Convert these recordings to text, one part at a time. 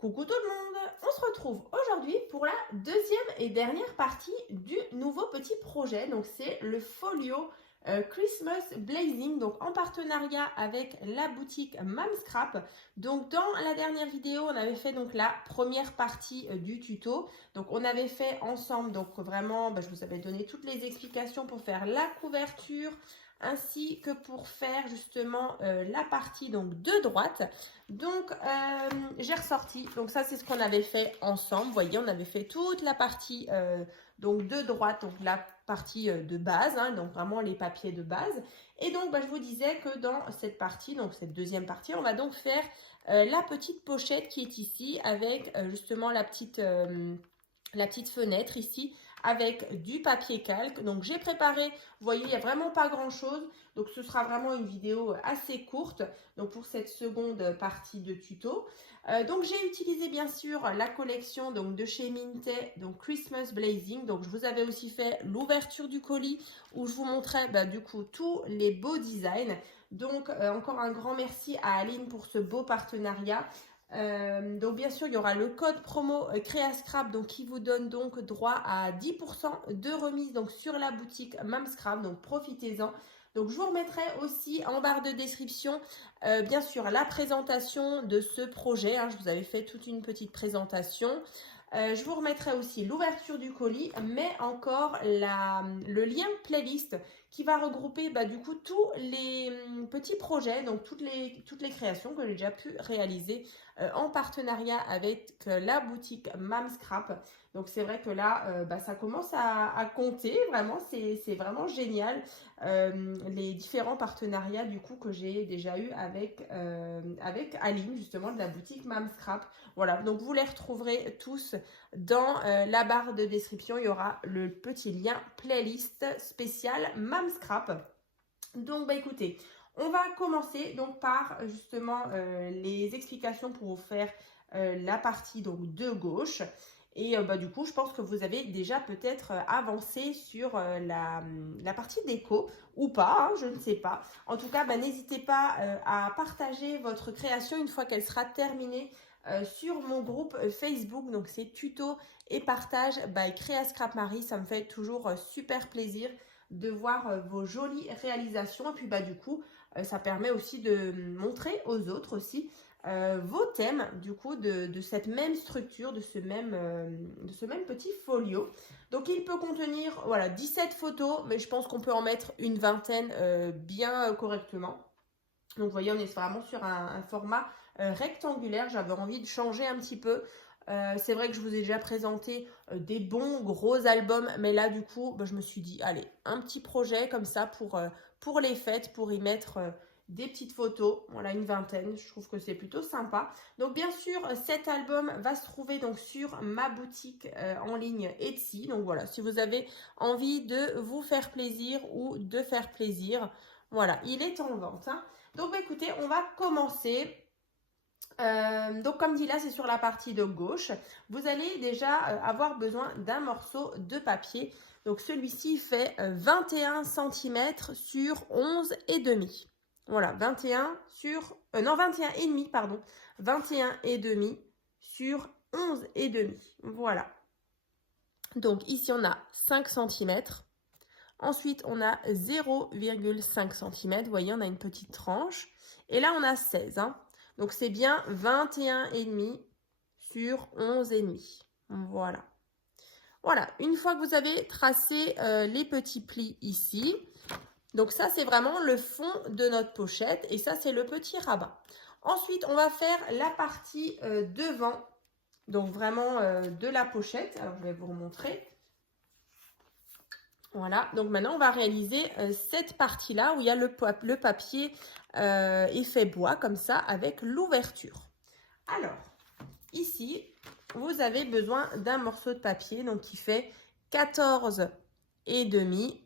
Coucou tout le monde, on se retrouve aujourd'hui pour la deuxième et dernière partie du nouveau petit projet. Donc c'est le folio Christmas Blazing, donc en partenariat avec la boutique Mamscrap. Donc dans la dernière vidéo, on avait fait donc la première partie du tuto. Donc on avait fait ensemble, donc vraiment, je vous avais donné toutes les explications pour faire la couverture, ainsi que pour faire justement la partie donc de droite. Donc j'ai ressorti, donc ça c'est ce qu'on avait fait ensemble. Vous voyez, on avait fait toute la partie donc de droite, donc la partie de base, hein, donc vraiment les papiers de base. Et donc je vous disais que dans cette partie, donc cette deuxième partie, on va donc faire la petite pochette qui est ici avec justement la petite fenêtre ici avec du papier calque. Donc j'ai préparé, vous voyez, il n'y a vraiment pas grand chose, donc ce sera vraiment une vidéo assez courte donc pour cette seconde partie de tuto. Donc j'ai utilisé bien sûr la collection donc de chez Minté, donc Christmas Blazing. Donc je vous avais aussi fait l'ouverture du colis où je vous montrais du coup tous les beaux designs. Donc encore un grand merci à Aline pour ce beau partenariat. Donc bien sûr il y aura le code promo Créascrap donc qui vous donne donc droit à 10% de remise donc sur la boutique Mamscrap, donc profitez-en. Donc je vous remettrai aussi en barre de description bien sûr la présentation de ce projet, hein, je vous avais fait toute une petite présentation. Je vous remettrai aussi l'ouverture du colis, mais encore le lien playlist qui va regrouper du coup tous les petits projets, donc toutes les créations que j'ai déjà pu réaliser en partenariat avec la boutique Mamscrap. Donc c'est vrai que là, ça commence à compter, vraiment, c'est vraiment génial les différents partenariats du coup que j'ai déjà eu avec Aline, justement de la boutique Mamscrap. Voilà, donc vous les retrouverez tous dans la barre de description. Il y aura le petit lien playlist spécial Mamscrap. Donc écoutez, on va commencer donc par justement les explications pour vous faire la partie donc de gauche. Et du coup, je pense que vous avez déjà peut-être avancé sur la partie déco ou pas, hein, je ne sais pas. En tout cas, n'hésitez pas à partager votre création une fois qu'elle sera terminée sur mon groupe Facebook. Donc c'est tuto et partage by Créascrap Marie. Ça me fait toujours super plaisir de voir vos jolies réalisations. Et puis du coup, ça permet aussi de montrer aux autres aussi vos thèmes du coup de cette même structure, de ce même petit folio. Donc il peut contenir voilà 17 photos, mais je pense qu'on peut en mettre une vingtaine bien correctement. Donc vous voyez, on est vraiment sur un format rectangulaire. J'avais envie de changer un petit peu. C'est vrai que je vous ai déjà présenté des bons gros albums, mais là du coup je me suis dit allez, un petit projet comme ça pour les fêtes, pour y mettre des petites photos, voilà une vingtaine, je trouve que c'est plutôt sympa. Donc bien sûr cet album va se trouver donc sur ma boutique en ligne Etsy. Donc voilà, si vous avez envie de vous faire plaisir ou de faire plaisir, voilà, il est en vente, hein. Donc écoutez, on va commencer. Donc comme dit là, c'est sur la partie de gauche. Vous allez déjà avoir besoin d'un morceau de papier. Donc celui-ci fait 21 cm sur 11 et demi. Voilà, 21 sur non 21 et demi pardon, 21 et demi sur 11 et demi. Voilà. Donc ici on a 5 cm. Ensuite, on a 0,5 cm. Vous voyez, on a une petite tranche. Et là, on a 16. Hein. Donc, c'est bien 21,5 sur 11,5. Voilà. Voilà. Une fois que vous avez tracé les petits plis ici, donc ça, c'est vraiment le fond de notre pochette. Et ça, c'est le petit rabat. Ensuite, on va faire la partie devant. Donc, vraiment de la pochette. Alors, je vais vous remontrer. Voilà, donc maintenant on va réaliser cette partie-là où il y a le papier effet bois comme ça avec l'ouverture. Alors, ici, vous avez besoin d'un morceau de papier donc qui fait 14 et demi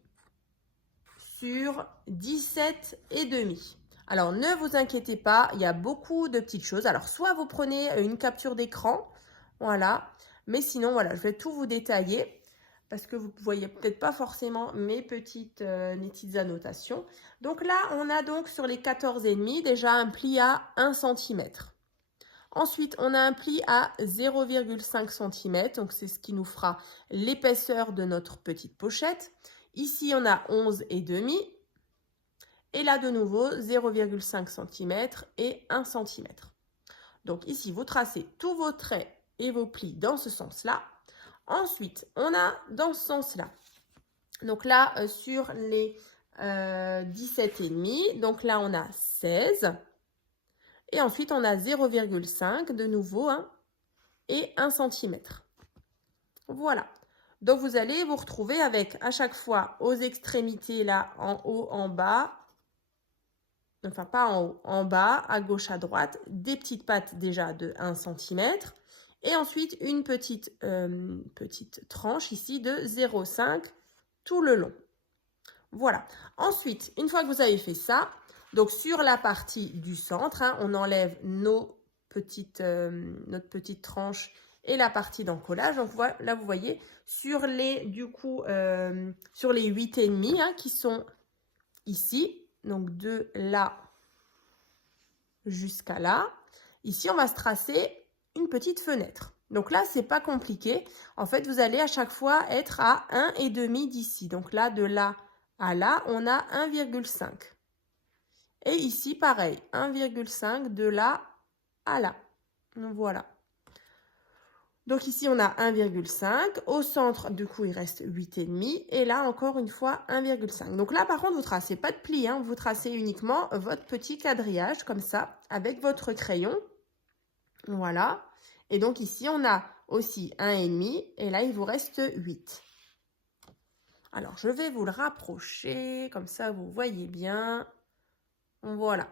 sur 17 et demi. Alors, ne vous inquiétez pas, il y a beaucoup de petites choses. Alors, soit vous prenez une capture d'écran, voilà, mais sinon, voilà, je vais tout vous détailler parce que vous ne voyez peut-être pas forcément mes petites annotations. Donc là, on a donc sur les 14,5 déjà un pli à 1 cm. Ensuite, on a un pli à 0,5 cm, donc c'est ce qui nous fera l'épaisseur de notre petite pochette. Ici, on a 11,5. Et là, de nouveau, 0,5 cm et 1 cm. Donc ici, vous tracez tous vos traits et vos plis dans ce sens-là. Ensuite, on a dans ce sens-là. Donc là, sur les 17,5, donc là, on a 16. Et ensuite, on a 0,5 de nouveau hein, et 1 cm. Voilà. Donc, vous allez vous retrouver avec à chaque fois aux extrémités, là, en haut, en bas. Enfin, pas en haut, en bas, à gauche, à droite. Des petites pattes déjà de 1 cm. Et ensuite, une petite tranche ici de 0,5 tout le long. Voilà. Ensuite, une fois que vous avez fait ça, donc sur la partie du centre, hein, on enlève notre petite tranche et la partie d'encollage. Donc voilà, là, vous voyez, sur les 8,5 hein, qui sont ici, donc de là jusqu'à là. Ici, on va se tracer une petite fenêtre. Donc là, c'est pas compliqué. En fait, vous allez à chaque fois être à 1,5 d'ici. Donc là, de là à là, on a 1,5. Et ici, pareil, 1,5 de là à là. Donc voilà. Donc ici, on a 1,5. Au centre, du coup, il reste 8,5. Et là, encore une fois, 1,5. Donc là, par contre, vous ne tracez pas de pli. Hein. Vous tracez uniquement votre petit quadrillage, comme ça, avec votre crayon. Voilà. Et donc ici, on a aussi 1,5. Et là, il vous reste 8. Alors, je vais vous le rapprocher. Comme ça, vous voyez bien. Voilà.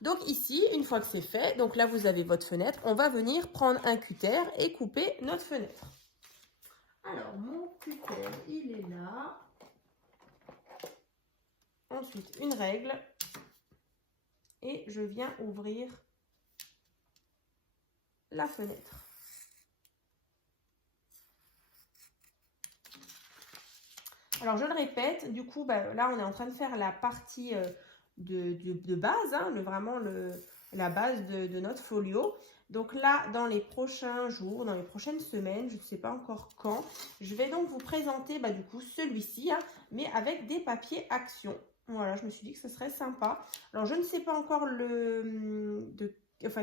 Donc ici, une fois que c'est fait, donc là vous avez votre fenêtre, on va venir prendre un cutter et couper notre fenêtre. Alors mon cutter, il est là. Ensuite une règle et je viens ouvrir la fenêtre. Alors je le répète, du coup là on est en train de faire la partie de base, hein, vraiment la base de notre folio. Donc là, dans les prochains jours, dans les prochaines semaines, je ne sais pas encore quand, je vais donc vous présenter du coup celui-ci, hein, mais avec des papiers action. Voilà, je me suis dit que ce serait sympa. Alors, je ne sais pas encore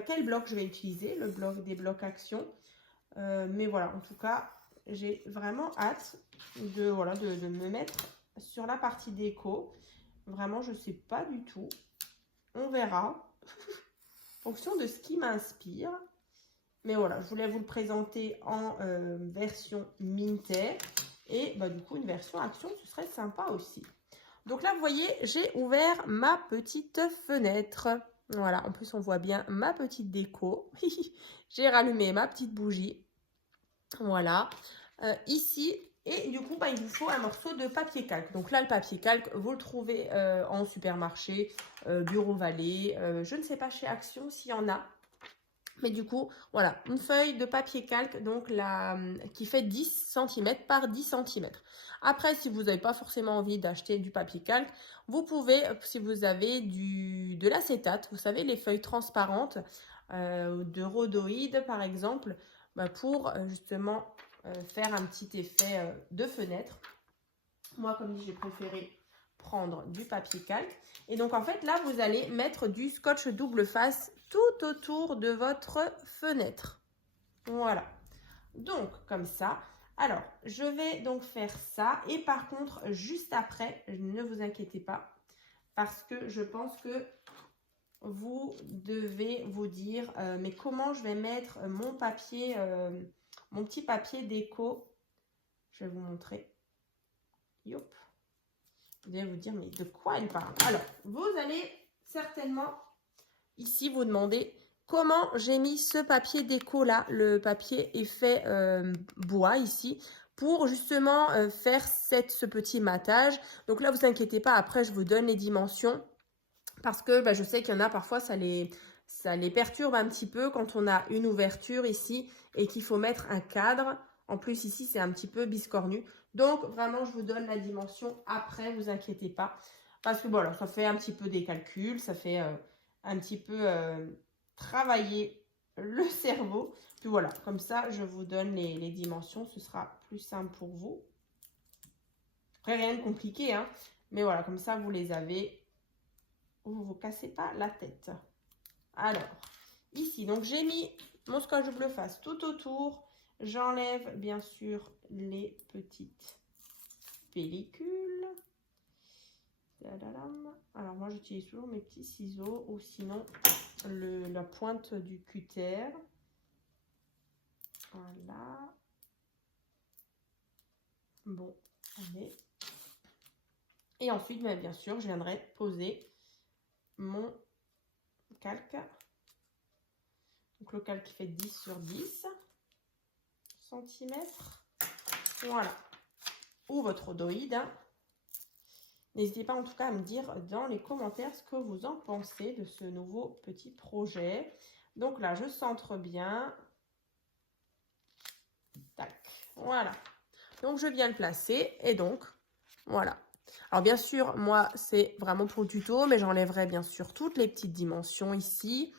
quel bloc je vais utiliser, le bloc des blocs action. Mais voilà, en tout cas, j'ai vraiment hâte de me mettre sur la partie déco. Vraiment, je ne sais pas du tout. On verra. En fonction de ce qui m'inspire. Mais voilà, je voulais vous le présenter en version Minter. Et du coup, une version action, ce serait sympa aussi. Donc là, vous voyez, j'ai ouvert ma petite fenêtre. Voilà, en plus, on voit bien ma petite déco. J'ai rallumé ma petite bougie. Voilà. Ici, et du coup, il vous faut un morceau de papier calque. Donc là, le papier calque, vous le trouvez en supermarché, Bureau Vallée. Je ne sais pas chez Action s'il y en a. Mais du coup, voilà, une feuille de papier calque donc qui fait 10 cm par 10 cm. Après, si vous n'avez pas forcément envie d'acheter du papier calque, vous pouvez, si vous avez de l'acétate, vous savez, les feuilles transparentes de rhodoïde par exemple, pour justement faire un petit effet de fenêtre. Moi, comme dit, j'ai préféré prendre du papier calque. Et donc, en fait, là, vous allez mettre du scotch double face tout autour de votre fenêtre. Voilà. Donc, comme ça. Alors, je vais donc faire ça. Et par contre, juste après, ne vous inquiétez pas, parce que je pense que vous devez vous dire, mais comment je vais mettre mon papier, mon petit papier déco. Je vais vous montrer. Yop. Vous allez vous dire, mais de quoi elle parle? Alors, vous allez certainement ici vous demander comment j'ai mis ce papier déco là, le papier effet bois ici, pour justement faire ce petit matage. Donc là, vous inquiétez pas, après je vous donne les dimensions, parce que je sais qu'il y en a parfois, ça les perturbe un petit peu quand on a une ouverture ici et qu'il faut mettre un cadre. En plus, ici, c'est un petit peu biscornu. Donc, vraiment, je vous donne la dimension après, vous inquiétez pas. Parce que, ça fait un petit peu des calculs, ça fait un petit peu travailler le cerveau. Puis voilà, comme ça, je vous donne les dimensions. Ce sera plus simple pour vous. Après, rien de compliqué, hein. Mais voilà, comme ça, vous les avez. Vous ne vous cassez pas la tête. Alors, ici, donc j'ai mis mon scotch double face tout autour. J'enlève, bien sûr, les petites pellicules. Alors, moi, j'utilise toujours mes petits ciseaux ou sinon la pointe du cutter. Voilà. Bon, allez. Et ensuite, bien sûr, je viendrai poser mon calque. Donc, le calque fait 10 sur 10 cm. Voilà. Ou votre odoïde. Hein. N'hésitez pas en tout cas à me dire dans les commentaires ce que vous en pensez de ce nouveau petit projet. Donc là, je centre bien. Tac. Voilà. Donc, je viens le placer et donc, voilà. Alors, bien sûr, moi, c'est vraiment pour le tuto, mais j'enlèverai bien sûr toutes les petites dimensions ici.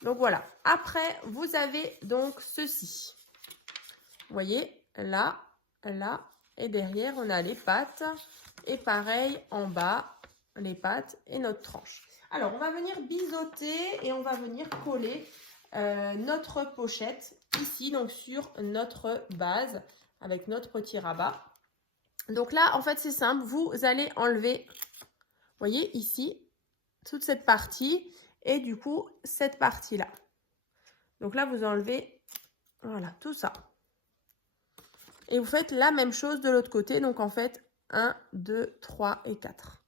Donc, voilà. Après, vous avez donc ceci. Vous voyez, là, là, et derrière, on a les pattes. Et pareil, en bas, les pattes et notre tranche. Alors, on va venir biseauter et on va venir coller notre pochette ici, donc sur notre base avec notre petit rabat. Donc là, en fait, c'est simple. Vous allez enlever, vous voyez, ici, toute cette partie et du coup, cette partie-là. Donc là, vous enlevez, voilà, tout ça. Et vous faites la même chose de l'autre côté. Donc, en fait, 1, 2, 3 et 4.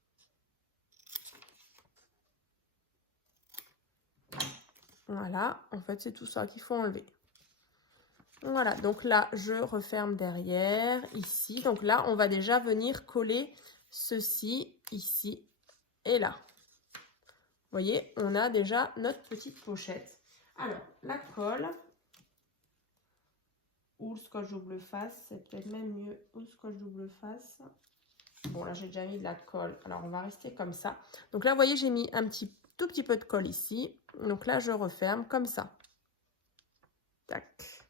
Voilà, en fait, c'est tout ça qu'il faut enlever. Voilà, donc là, je referme derrière, ici. Donc là, on va déjà venir coller ceci, ici et là. Vous voyez, on a déjà notre petite pochette. Alors, la colle ou le scotch double face, c'est peut-être même mieux, ou le scotch double face. Bon, là, j'ai déjà mis de la colle. Alors, on va rester comme ça. Donc là, vous voyez, j'ai mis un tout petit peu de colle ici. Donc là, je referme comme ça. Tac.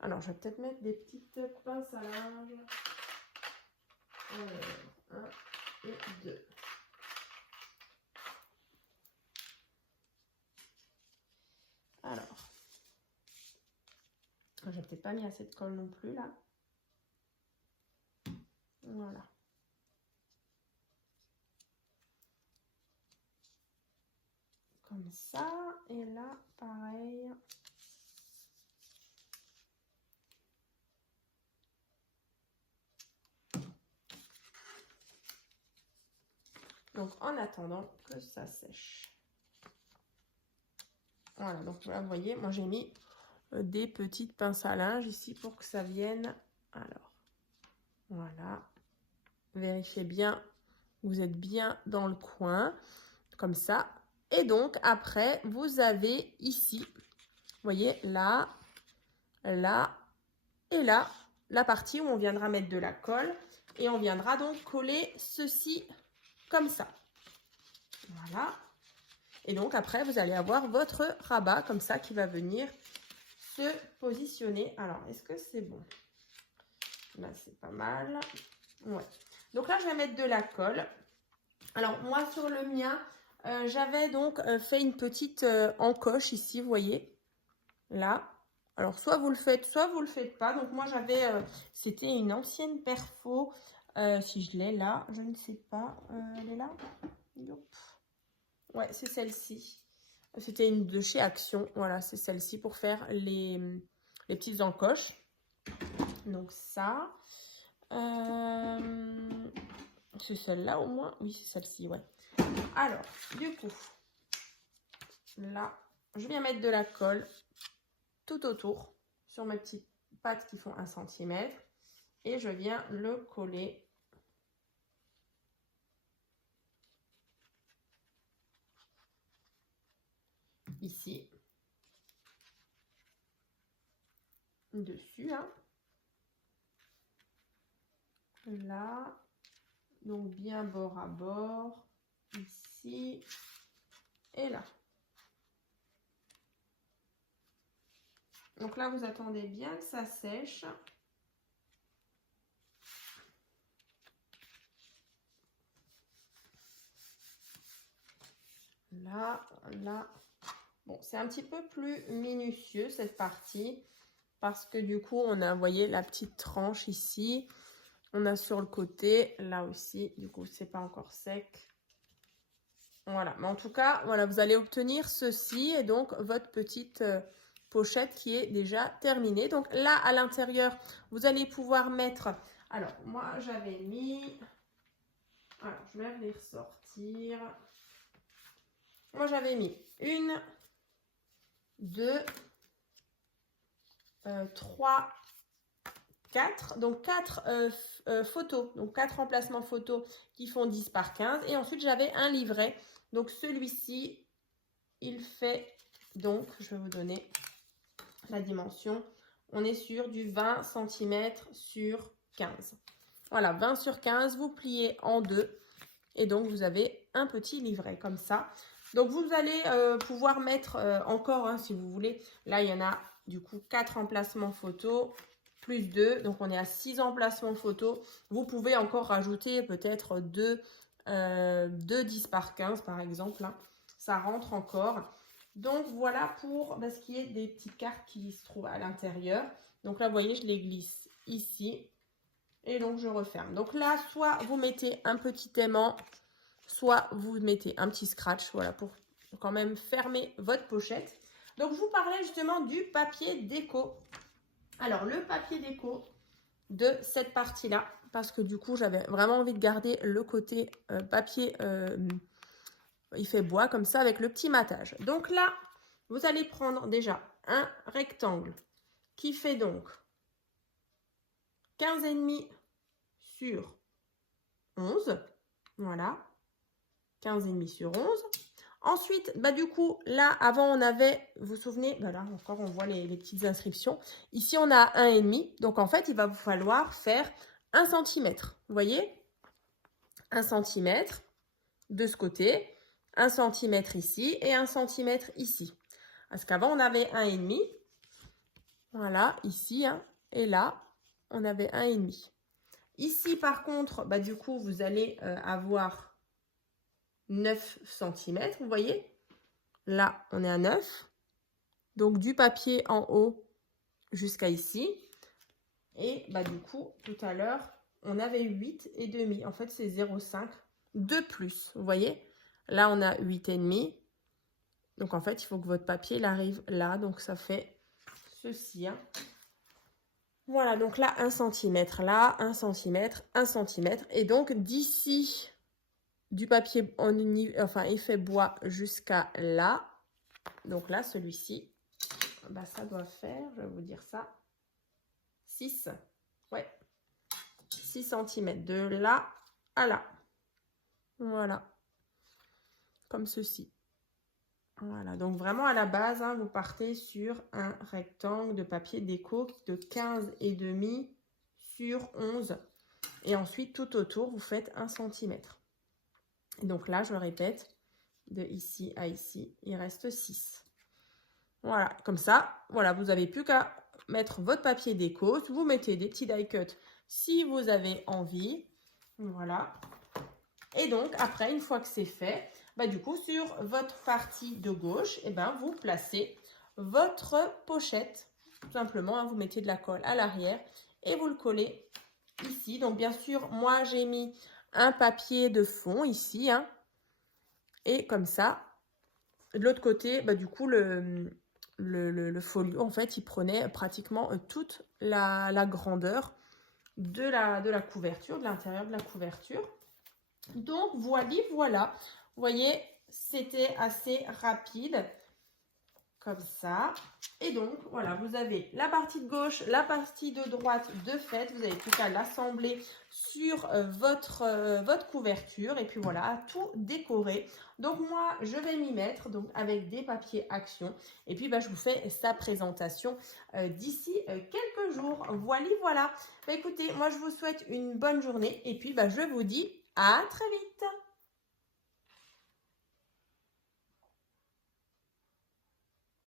Alors, je vais peut-être mettre des petites pinces à linge. 1 et 2. Alors, j'ai peut-être pas mis assez de colle non plus là. Voilà. Comme ça. Et là, pareil. Donc, en attendant que ça sèche. Voilà, donc là, vous voyez, moi j'ai mis des petites pinces à linge ici pour que ça vienne. Alors, voilà. Vérifiez bien, vous êtes bien dans le coin, comme ça. Et donc, après, vous avez ici, vous voyez, là, là et là, la partie où on viendra mettre de la colle. Et on viendra donc coller ceci comme ça. Voilà. Et donc, après, vous allez avoir votre rabat comme ça qui va venir se positionner. Alors, est-ce que c'est bon? Là, c'est pas mal. Ouais. Donc là, je vais mettre de la colle. Alors, moi, sur le mien, j'avais donc fait une petite encoche ici, vous voyez. Là. Alors, soit vous le faites, soit vous le faites pas. Donc, moi, j'avais... c'était une ancienne perfo. Si je l'ai là, je ne sais pas. Elle est là? Ouais, c'est celle-ci. C'était une de chez Action. Voilà, c'est celle-ci pour faire les petites encoches. Donc ça. C'est celle-là au moins? Oui, c'est celle-ci, ouais. Alors, du coup, là, je viens mettre de la colle tout autour sur mes petites pattes qui font 1 cm. Et je viens le coller ici. Dessus, hein. Là. Donc, bien bord à bord. Ici. Et là. Donc là, vous attendez bien que ça sèche. Là, là. Bon, c'est un petit peu plus minutieux cette partie parce que du coup, on a, vous voyez, la petite tranche ici. On a sur le côté, là aussi, du coup, c'est pas encore sec. Voilà, mais en tout cas, voilà, vous allez obtenir ceci et donc votre petite pochette qui est déjà terminée. Donc là, à l'intérieur, vous allez pouvoir mettre... Alors, moi, j'avais mis... Alors, je vais les ressortir. Moi, j'avais mis 1, 2, 3, 4. Donc, 4 photos. Donc, 4 emplacements photos qui font 10 par 15. Et ensuite, j'avais un livret. Donc, celui-ci, il fait... Donc, je vais vous donner la dimension. On est sur du 20 cm sur 15. Voilà, 20 sur 15. Vous pliez en deux. Et donc, vous avez un petit livret comme ça. Donc, vous allez pouvoir mettre encore, hein, si vous voulez. Là, il y en a du coup 4 emplacements photos plus 2. Donc, on est à 6 emplacements photos. Vous pouvez encore rajouter peut-être 2 10 par 15 par exemple. Hein. Ça rentre encore. Donc, voilà pour ce qui est des petites cartes qui se trouvent à l'intérieur. Donc là, vous voyez, je les glisse ici. Et donc, je referme. Donc là, soit vous mettez un petit aimant, soit vous mettez un petit scratch, voilà, pour quand même fermer votre pochette. Donc, je vous parlais justement du papier déco. Alors, le papier déco de cette partie-là, parce que du coup, j'avais vraiment envie de garder le côté papier, il fait bois, comme ça, avec le petit matage. Donc là, vous allez prendre déjà un rectangle qui fait donc 15,5 sur 11. Voilà. 15,5 sur 11. Ensuite, du coup, là, avant, on avait, vous vous souvenez, là, encore, on voit les petites inscriptions. Ici, on a 1,5. Donc, en fait, il va vous falloir faire 1 cm. Vous voyez 1 cm de ce côté, 1 cm ici et 1 cm ici. Parce qu'avant, on avait 1,5. Voilà, ici, hein, et là, on avait 1,5. Ici, par contre, du coup, vous allez avoir 9 cm, vous voyez. Là, on est à 9. Donc, du papier en haut jusqu'à ici. Et du coup, tout à l'heure, on avait 8,5. En fait, c'est 0,5 de plus, vous voyez. Là, on a 8,5. Donc, en fait, il faut que votre papier il arrive là. Donc, ça fait ceci, hein. Voilà, donc là, 1 cm, là, 1 cm, 1 cm. Et donc, d'ici du papier effet bois jusqu'à là. Donc là, celui-ci, ça doit faire, je vais vous dire ça, 6. Ouais, 6 cm de là à là. Voilà, comme ceci. Voilà, donc vraiment à la base, hein, vous partez sur un rectangle de papier déco de 15,5 sur 11. Et ensuite, tout autour, vous faites 1 cm. Et donc là, je le répète, de ici à ici, il reste 6. Voilà, comme ça, voilà, vous n'avez plus qu'à mettre votre papier déco. Vous mettez des petits die cuts si vous avez envie. Voilà. Et donc, après, une fois que c'est fait, du coup, sur votre partie de gauche, vous placez votre pochette. Tout simplement, hein, vous mettez de la colle à l'arrière et vous le collez ici. Donc, bien sûr, moi, j'ai mis un papier de fond ici. Hein, et comme ça, de l'autre côté, du coup, le folio, en fait, il prenait pratiquement toute la grandeur de la couverture, de l'intérieur de la couverture. Donc, voilà. Vous voyez, c'était assez rapide, comme ça. Et donc, voilà, vous avez la partie de gauche, la partie de droite de fait. Vous n'avez plus qu'à l'assembler sur votre couverture. Et puis voilà, à tout décorer. Donc, moi, je vais m'y mettre donc avec des papiers action. Et puis, je vous fais sa présentation d'ici quelques jours. Voilà. Écoutez, moi, je vous souhaite une bonne journée. Et puis, je vous dis à très vite.